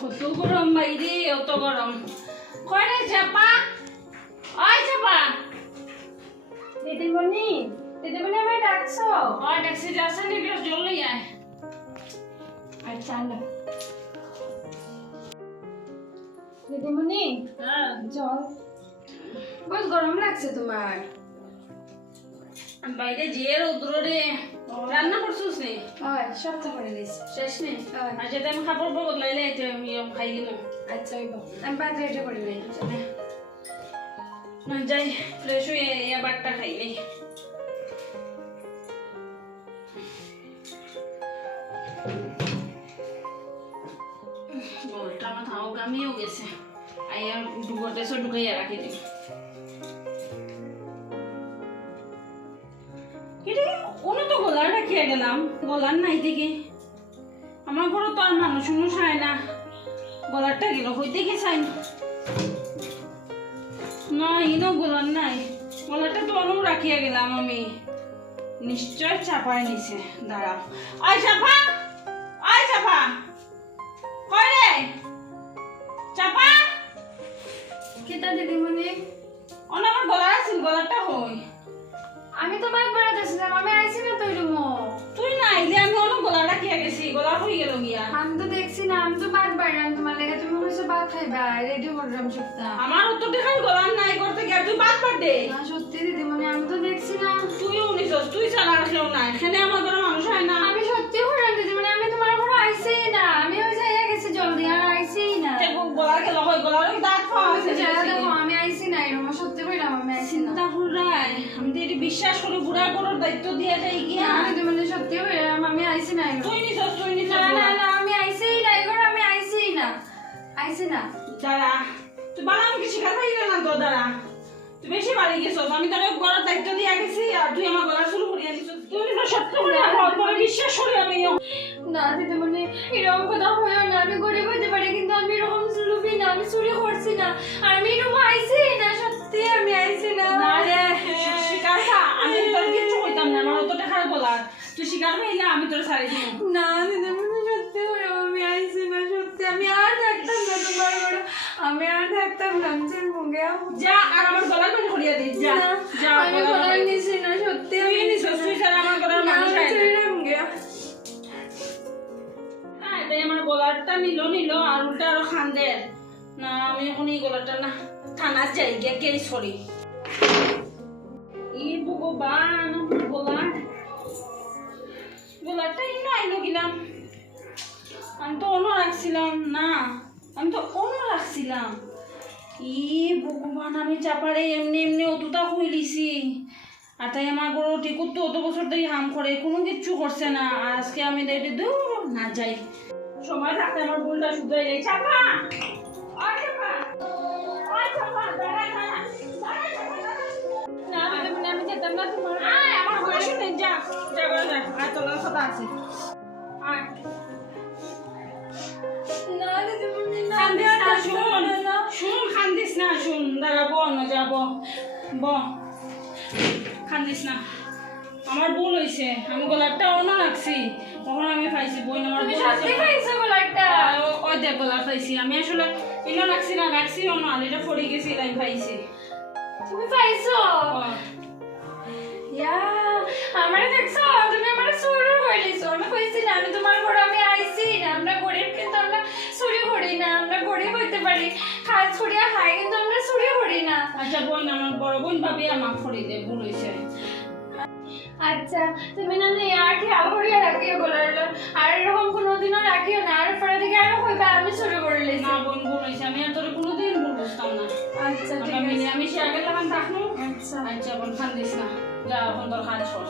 কত গরম বাইরে, অত গরম। কয় রে চাপা, ওই চাপা। দিদিমণি আমায় ডাকছো? ওই ডাকছি, যাচ্ছে নি, জল লই আয়। আচ্ছা না দিদিমণি, হ্যাঁ জল। বহুত গরম লাগছে তোমার। বাইরে যে রৌদ্র রে। রান্না করছিস নি? হয় সব তো করে দিস। শেষ নেই। হয়। আর যেতে আমি কাপড় বদলাইলে খাই দিব। আচ্ছা হইব, আমি ভাত রেডি করে দিই। না যাই, ফ্রেশ হয়ে বারটা খাইলে। বলটা আমার থাও গামিও গেছে। আইয়া ডুবতে সব ঢুকাইয়া রাখি দিই। কোনো তো গোলার রাখিয়া গেলাম, গোলার নাই দেখি। আমার ঘরে তো আর মানুষ চায় না, গলারটা গেল হইতে কি চাই না, ইনো গোলার নাই। গলারটা তো অনেক রাখিয়া গেলাম আমি, নিশ্চয় চাপায় নিছে। দাঁড়াও, আয় চাপা, আয় চাপা, কয় রে চাপা। কিতা দিদিমণি? অন আমার গলার আছিল, গলারটা হই। আমি তো ভাত বানাতেছিলাম, আমি আইছি না তো রুমো। তুই না আইলে আমি অনেক গলা রাখিয়া গেছি, গলা হয়ে গেল গিয়া। আমি তো দেখছি না, আমি তো ভাত বানালাম তোমার লেগে, তুমি বলেছো ভাত খাইবা, রেডি করলাম সবটা। আমার উত্তর দেখান গলার নাই করতে গিয়া তুই বাদ বাদ দে। না সত্যি দিদিমণি, আমি তো দেখছি না। তুইও নিছস, তুই ছাড়া আর কেউ নাই এখানে, আমার ঘরে মানুষ হয় না। আমি সত্যি করলাম দিদিমণি, আমি তোমার ঘরে আইছি না, আমি ওই জায়গায় গেছি জলদি, আর আইছি না। গলার গেল হয়, গলার ওই দাঁত পাওয়া আছে। জায়গা দেখো, আমি আইছি না এরকম, সত্যি করলাম আমি আইছি না। চিন্তা হুরাই, আমি তো এটি বিশ্বাস করি, বুড়া গরুর দায়িত্ব দিয়া যাই গিয়া। না দিদিমণি সত্যি করলাম আমি আইছি না এরকম। তুই নিছস, তুই নিছস। না না না, আমি আইছি না এরকম, আমি আইছি না, আইছি না। দাঁড়া, তুই বালা আমাকে শিকার পাইল না তো, দাঁড়া। তুই বেশি বাড়ি গেছস, আমি তোর গলার দায়িত্ব দিয়া গেছি, আর তুই আমার গলা শুরু করিয়া দিছস। তুই নিছস সত্য করে, তোর বিশ্বাস করি আমি। না দিদিমণি এরকম কথা হয়েও না, আমি গরিব হইতে পারি কিন্তু আমি এরকম লুবি না, আমি চুরি করছি না, আর আমি এরকম আইছি না, সত্যি আমি আইছি না। না রে, শিকার খা, আমি তোর কিচ্ছু কইতাম না, আমার অত টাকার গলার। তুই শিকার পাইলে আমি তোর ছাড়ি দিব। না দিদিমণি সত্যি আমি আইছি না, সত্যি আমি আর থাকতাম না তোমার ঘরে, আমি আর থাকতাম না, আমি মুখে যা, আর আমার গলার মধ্যে করিয়া দিস, যা যা। আমি গলার নিছি না, সত্যি তুই নিছস, তুই ছাড়া আমার গলার মানুষ হয় না। তাই আমার গলারটা নিল আর উল্টা আরো খান্দে না। আমি এখন এই গলারটা না থানার যাই গিয়া কেস করি। ই ভগবান, আমার গলারটা ইনো আইলো গেলাম। আমি তো অন্য রাখছিলাম না, আমি তো অন্য রাখছিলাম। ই ভগবান, আমি চাপারে এমনি এমনি অতটা হইলিছি। আর তাই আমার গরু টিকুর তো অত বছর ধরে হাম করে, কোনো কিচ্ছু করছে না। আর আজকে আমি দৌড় না যাই, সময় থাকতে আমার ভুলটা শুধু হয়ে যায়। চাপা, ওই চাপা, ওই চাপা, দাঁড়া দাঁড়া, না দিদিমণি আমি যেতাম না তোমার আয় আমার ঘরে শুনে, যা যা ঘরে যা, আর তোলার কথা আছে। আয়, না দিদিমণি না, খান্দিস না, শুন খান্দিস না, শুন, দাঁড়া ব না যাব ব, খান্দিস না। আমার ভুল হয়েছে, আমি গলারটা অন্য রাখছি, তখন আমি পাইছি বই আমার তুমি ভুল সত্যি হয়েছে। খাইছো গলারটা? ওই দেখ গলার পাইছি, আমি আসলে ইনো রাখছি না, রাখছি অন্য, আলিটা পড়ে গেছি, আমি পাইছি। তুমি পাইছো? ইয়া, আমারে দেখছো, তুমি আমারে চুরি কইলিছো। আমি কইছি না আমি তোমার ঘরে আমি আইছি না, আমরা গরিব কিন্তু আমরা চুরি করি না, আমরা গরিব হইতে পারি, কাজ করিয়া খাই কিন্তু আমরা চুরি করি না। আচ্ছা বোন, আমার বড় বোন ভাবি আমার পড়ে দে, ভুল হয়েছে। আচ্ছা তুমি না আর খেয়াল করিয়া রাখিও গলারটা, আর এরকম কোনোদিনও রাখিও না, আর পরে থেকে আরো কইবা আমি চুরি করে লইছি। না বোন, ভুল হয়েছে, আমি আর তোর কোনোদিন ভুল বুঝতাম না। আচ্ছা ঠিক আমরা আছে। মিলে আমি সে আগে তখন থাকবো। আচ্ছা আচ্ছা বোন, খান্দিস না, যা এখন তোর কাজ কর।